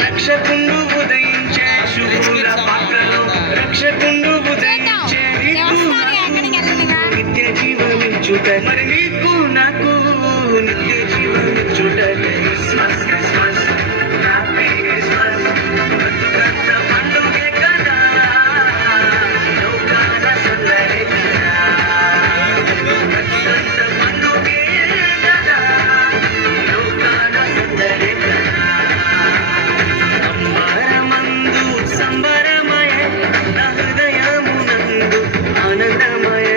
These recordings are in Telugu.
రక్షకుండు ఉదయించే శుభుల పాటలో రక్షకుండు ఉదయించే నిత్య జీవమిచ్చుట మరి నీకు నాకు నిత్య జీవమిచ్చుట క్రిస్మస్ క్రిస్మస్ హ్యాపీ క్రిస్మస్ బతుకంత పండుగే కదా లోకాన సందడి కదా బతుకంత పండుగే కదా లోకాన సందడి కదా సంబరమయే నా హృదయమునందు ఆనందమయే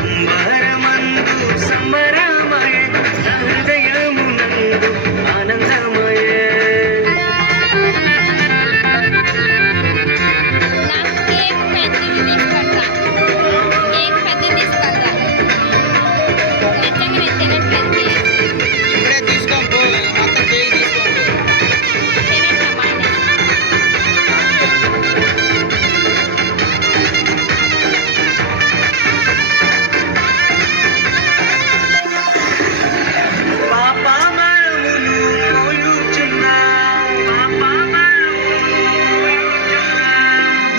అంబరమందు సంబరమయే నా హృదయమునందు ఆనందమయే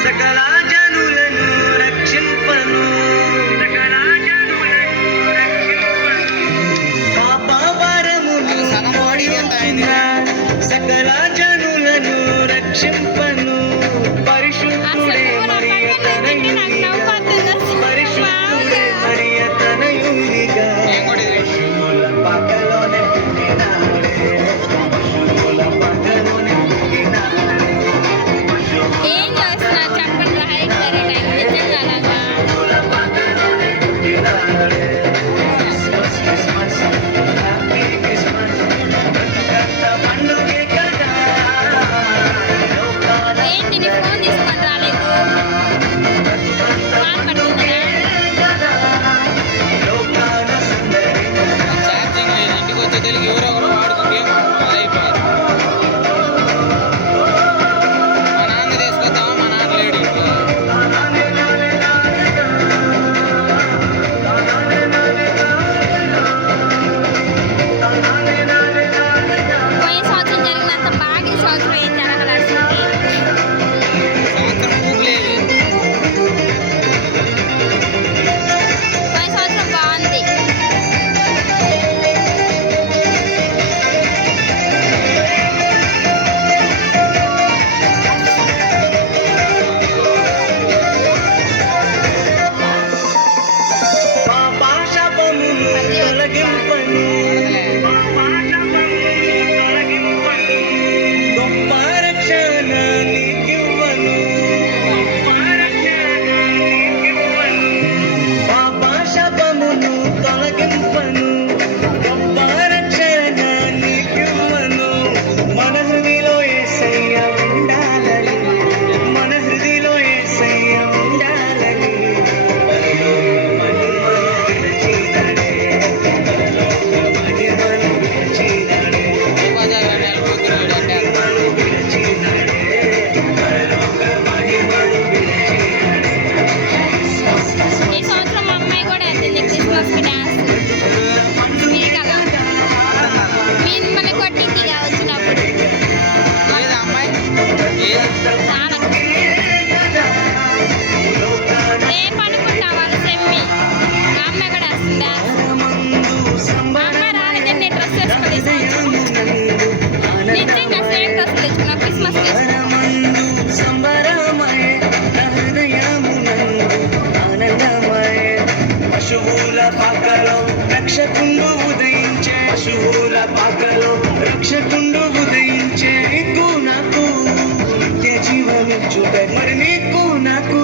సకల జనులను రక్షింపను పాపవరమును సకల జనులను రక్షింపను పరిశుద్ధుడే మరియ తనయునిగా పరిశుద్ధుడే మరియ తనయునిగా పశువుల పక్కలోనే పుట్టినాడే పశువుల పక్కలోనే పుట్టినాడే ఫోన్ తీసుకొని రాలేదు పాకలో రక్షకుండు ఉదయించే, పశువుల పాకలో రక్షకుండు ఉదయించే. నీకు నాకు నిత్య జీవమిచ్చుట, మరి నీకు నాకు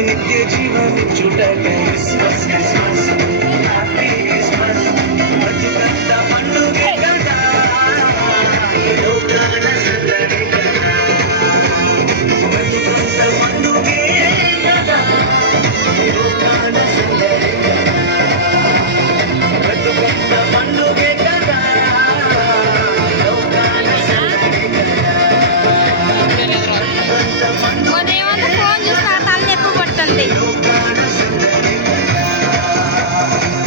నిత్య జీవమిచ్చుట. క్రిస్మస్